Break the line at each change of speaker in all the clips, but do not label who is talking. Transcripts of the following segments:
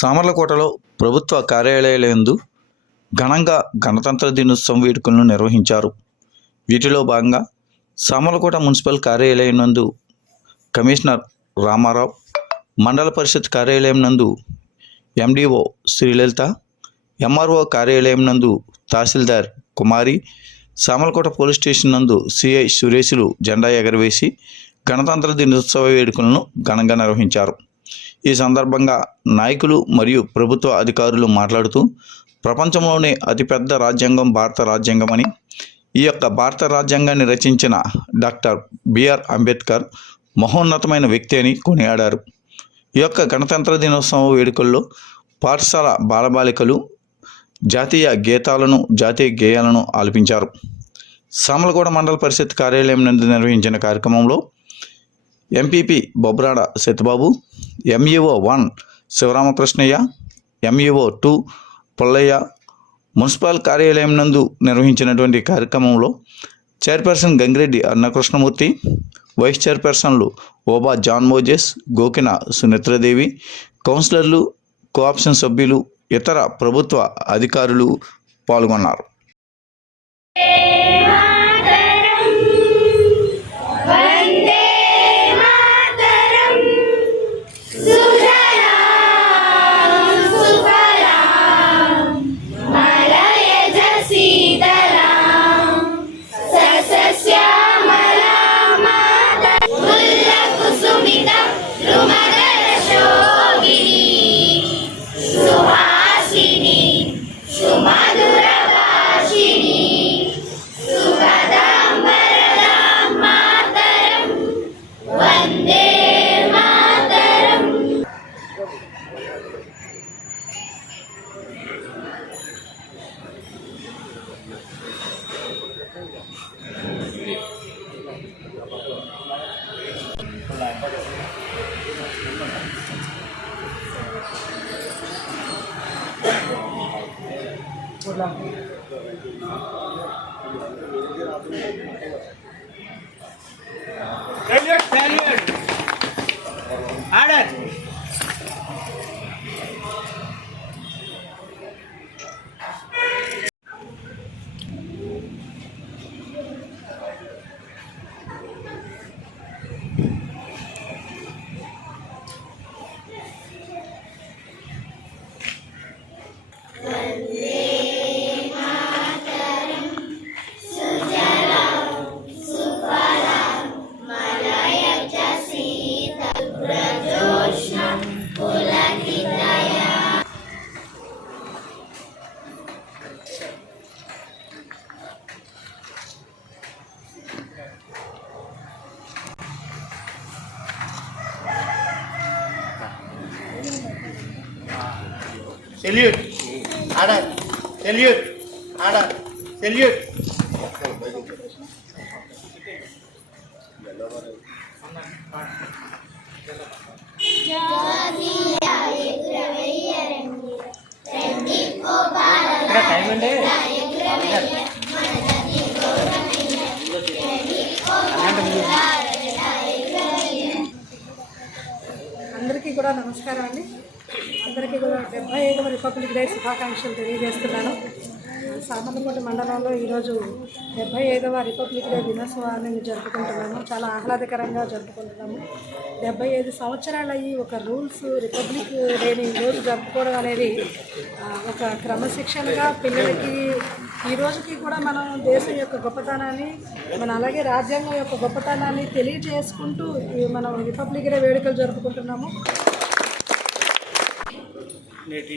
సామర్లకోటలో ప్రభుత్వ కార్యాలయాలందు ఘనంగా గణతంత్ర దినోత్సవం వేడుకలను నిర్వహించారు. వీటిలో భాగంగా సామర్లకోట మున్సిపల్ కార్యాలయం నందు కమిషనర్ రామారావు మండల పరిషత్ కార్యాలయం నందు ఎండిఓ శ్రీలలిత ఎంఆర్ఓ కార్యాలయం నందు తహసీల్దార్ కుమారి సామర్లకోట పోలీస్ స్టేషన్ నందు సిఐ సురేషులు జెండా ఎగరవేసి గణతంత్ర దినోత్సవ వేడుకలను ఘనంగా నిర్వహించారు. ఈ సందర్భంగా నాయకులు మరియు ప్రభుత్వ అధికారులు మాట్లాడుతూ ప్రపంచంలోనే అతిపెద్ద రాజ్యాంగం భారత రాజ్యాంగం అని ఈ యొక్క భారత రాజ్యాంగాన్ని రచించిన డాక్టర్ బిఆర్ అంబేద్కర్ మహోన్నతమైన వ్యక్తి అని కొనియాడారు. ఈ యొక్క గణతంత్ర దినోత్సవ వేడుకల్లో పాఠశాల బాలబాలికలు జాతీయ గీతాలను జాతీయ గేయాలను ఆలపించారు. సామలగూడ మండల పరిషత్ కార్యాలయం నందు నిర్వహించిన కార్యక్రమంలో MPP Bobrada Satyababu MEO one Sivaramakrishnayya. MEO two Pullayya. Municipal కార్యాలయం నందు నిర్వహించినటువంటి కార్యక్రమంలో చైర్పర్సన్ గంగిరెడ్డి అన్నకృష్ణమూర్తి వైస్ చైర్పర్సన్లు ఓబా జాన్ మోజెస్ గోకిన సునిత్రదేవి కౌన్సిలర్లు కోఆప్షన్ సభ్యులు ఇతర ప్రభుత్వ అధికారులు పాల్గొన్నారు.
ablam. Geliyor, geliyor. Adet. Salute ఆడ సెల్యూట్ ఆడాలి సెల్యూట్
అందరికీ కూడా నమస్కారం అండి అందరికీ కూడా డెబ్బై ఐదవ రిపబ్లిక్ డే శుభాకాంక్షలు తెలియజేస్తున్నాను. సామర్లకోట మండలంలో ఈరోజు డెబ్బై ఐదవ రిపబ్లిక్ డే దినోత్సవాన్ని జరుపుకుంటున్నాము. చాలా ఆహ్లాదకరంగా జరుపుకుంటున్నాము. డెబ్బై ఐదు సంవత్సరాలు అయ్యి ఒక రూల్స్ రిపబ్లిక్ డేని ఈరోజు జరుపుకోవడం అనేది ఒక క్రమశిక్షణగా పిల్లలకి ఈ రోజుకి కూడా మనం దేశం యొక్క గొప్పతనాన్ని మన అలాగే రాజ్యాంగం యొక్క గొప్పతనాన్ని తెలియజేసుకుంటూ మనం రిపబ్లిక్ డే వేడుకలు జరుపుకుంటున్నాము.
నేటి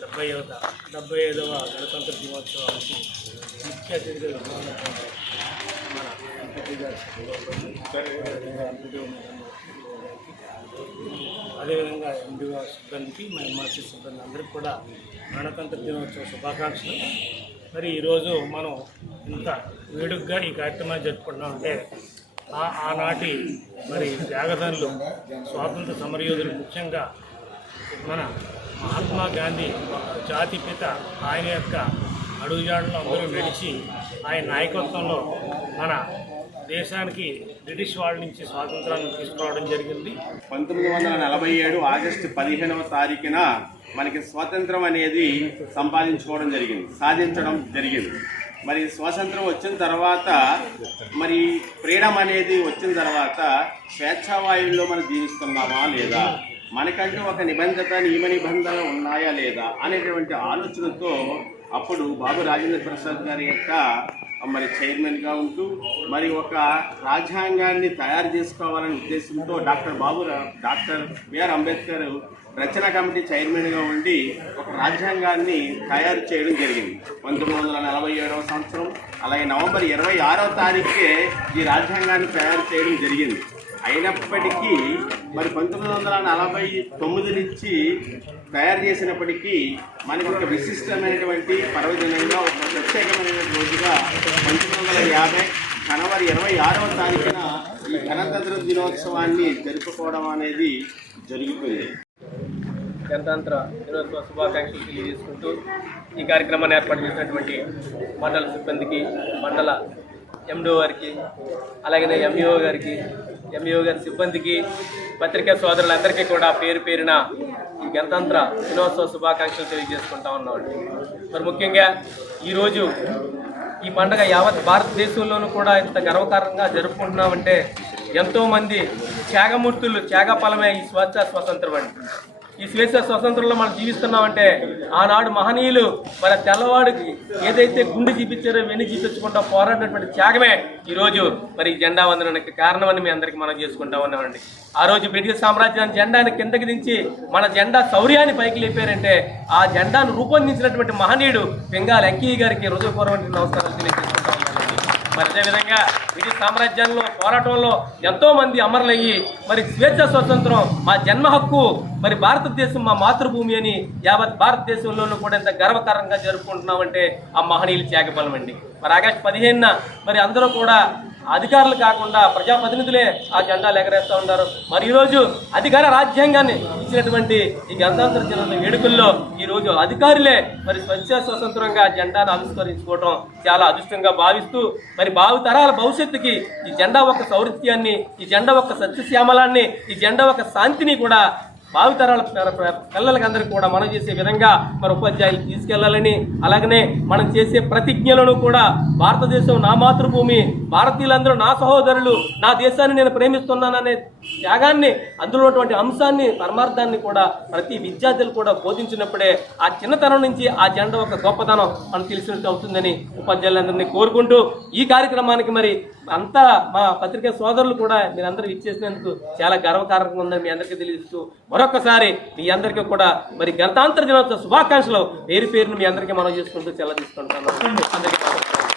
డెబ్బై ఐదవ డెబ్బై ఐదవ గణతంత్ర దినోత్సవానికి ముఖ్య అతిథిగా మన గారు అదేవిధంగా ఎంపీడీ ఎండిఓ సిబ్బందికి మా ఎంఆర్సీ సిబ్బంది అందరికీ కూడా గణతంత్ర దినోత్సవ శుభాకాంక్షలు. మరి ఈరోజు మనం ఇంత వేడుకగా ఈ కార్యక్రమాన్ని జరుపుకుంటున్నాం అంటే ఆ ఆనాటి మరి త్యాగదనులు స్వాతంత్ర సమరయోధులు ముఖ్యంగా మన మహాత్మా గాంధీ ఒక జాతిపిత ఆయన యొక్క అడుగుజాడలో అందరూ నడిచి ఆయన నాయకత్వంలో మన దేశానికి బ్రిటిష్ వాళ్ళ నుంచి స్వాతంత్రాన్ని తీసుకురావడం జరిగింది.
పంతొమ్మిది వందల నలభై ఏడు ఆగస్టు పదిహేనవ తారీఖున మనకి స్వాతంత్రం అనేది సంపాదించుకోవడం జరిగింది సాధించడం జరిగింది. మరి స్వాతంత్రం వచ్చిన తర్వాత మరి ఫ్రీడమ్ అనేది వచ్చిన తర్వాత స్వేచ్ఛావాయువుల్లో మనం జీవిస్తున్నామా లేదా? మనకంటూ ఒక నిబంధత నియమ నిబంధనలు ఉన్నాయా లేదా అనేటువంటి ఆలోచనతో అప్పుడు బాబు రాజేంద్ర ప్రసాద్ గారి యొక్క మరి చైర్మన్గా ఉంటూ మరి ఒక రాజ్యాంగాన్ని తయారు చేసుకోవాలనే ఉద్దేశంతో డాక్టర్ బాబు రా- డాక్టర్ బిఆర్ అంబేద్కర్ రచన కమిటీ చైర్మన్గా ఉండి ఒక రాజ్యాంగాన్ని తయారు చేయడం జరిగింది. పంతొమ్మిది వందల నలభై ఏడవ సంవత్సరం అలాగే నవంబర్ ఇరవై ఆరవ తారీఖుకే ఈ రాజ్యాంగాన్ని తయారు చేయడం జరిగింది. అయినప్పటికీ మరి పంతొమ్మిది వందల నలభై తొమ్మిది నుంచి తయారు చేసినప్పటికీ మనకి ఒక విశిష్టమైనటువంటి పర్వదినంగా ఒక ప్రత్యేకమైన రోజుగా పంతొమ్మిది వందల యాభై జనవరి ఇరవై ఆరవ తారీఖున ఈ గణతంత్ర దినోత్సవాన్ని జరుపుకోవడం అనేది జరుగుతుంది
గణతంత్ర దినోత్సవ శుభాకాంక్షలు తెలియజేసుకుంటూ ఈ కార్యక్రమాన్ని ఏర్పాటు చేసినటువంటి మండల సిబ్బందికి మండల ఎండో గారికి అలాగే ఎంఈఓ గారికి ఎంఈఓ గారి సిబ్బందికి పత్రికా సోదరులందరికీ కూడా పేరు పేరిన ఈ గణతంత్ర దినోత్సవ శుభాకాంక్షలు తెలియజేసుకుంటా ఉన్నామండి మరి ముఖ్యంగా ఈరోజు ఈ పండుగ యావత్ భారతదేశంలోనూ కూడా ఇంత గర్వకారంగా జరుపుకుంటున్నామంటే ఎంతోమంది త్యాగమూర్తులు త్యాగఫలమే ఈ స్వేచ్ఛ స్వతంత్రం అండి. ఈ స్వేచ్ఛ స్వతంత్రంలో మనం జీవిస్తున్నామంటే ఆనాడు మహనీయులు మరి తెల్లవాడికి ఏదైతే గుండె చూపించారో వెన్ను చూపించకుండా పోరాడినటువంటి త్యాగమే ఈరోజు మరి ఈ జెండా వందనానికి కారణమని మీ అందరికీ మనం చేసుకుంటా ఉన్నామండి. ఆ రోజు బ్రిటిష్ సామ్రాజ్యాన్ని జెండాని కిందకి దించి మన జెండా శౌర్యాన్ని పైకి లేపారంటే ఆ జెండాను రూపొందించినటువంటి మహనీయుడు బెంగాల్ అంకయ్య గారికి హృదయపూర్వక నమస్కారాలు తెలియజేసుకుంటా మరి అదేవిధంగా బ్రిటిష్ సామ్రాజ్యంలో పోరాటంలో ఎంతో మంది అమరులయ్యి మరి స్వేచ్ఛ స్వతంత్రం మా జన్మ హక్కు మరి భారతదేశం మా మాతృభూమి అని యావత్ భారతదేశంలోనూ కూడా ఎంత గర్వకారంగా జరుపుకుంటున్నామంటే ఆ మహనీయులు త్యాగబలం అండి మరి ఆగస్టు పదిహేనున మరి అందరూ కూడా అధికారులు కాకుండా ప్రజాప్రతినిధులే ఆ జెండాలు ఎగరేస్తూ ఉన్నారు. మరి ఈరోజు అధికార రాజ్యాంగాన్ని ఇచ్చినటువంటి ఈ గణతంత్ర దిన వేడుకల్లో ఈ రోజు అధికారులే మరి స్వచ్ఛ స్వతంత్రంగా జెండాను ఆవిష్కరించుకోవడం చాలా అదృష్టంగా భావిస్తూ మరి భావితరాల భవిష్యత్తుకి ఈ జెండా ఒక సౌరత్యాన్ని ఈ జెండా ఒక సత్యశ్యామలాన్ని ఈ జెండా ఒక శాంతిని కూడా భావితరాల పిల్లలకందరికీ పిల్లలకి అందరికీ కూడా మనం చేసే విధంగా మరి ఉపాధ్యాయులు తీసుకెళ్ళాలని అలాగనే మనం చేసే ప్రతిజ్ఞలను కూడా భారతదేశం నా మాతృభూమి భారతీయులందరూ నా సహోదరులు నా దేశాన్ని నేను ప్రేమిస్తున్నాననే త్యాగాన్ని అందులో ఉన్నటువంటి అంశాన్ని పరమార్థాన్ని కూడా ప్రతి విద్యార్థులు కూడా బోధించినప్పుడే ఆ చిన్నతనం నుంచి ఆ జెండా ఒక గొప్పతనం మనం తెలిసినట్టు అవుతుందని ఉపాధ్యాయులందరినీ కోరుకుంటూ ఈ కార్యక్రమానికి మరి అంతా మా పత్రికా సోదరులు కూడా మీరందరూ ఇచ్చేసినందుకు చాలా గర్వకారకంగా ఉందని మీ అందరికీ తెలియజేస్తూ మరొకసారి మీ అందరికీ కూడా మరి గణతాంత్ర దినోత్సవ శుభాకాంక్షలు. పేరు పేరును మీ అందరికీ మనం చేసుకుంటూ చాలా తీసుకుంటాను అందరికీ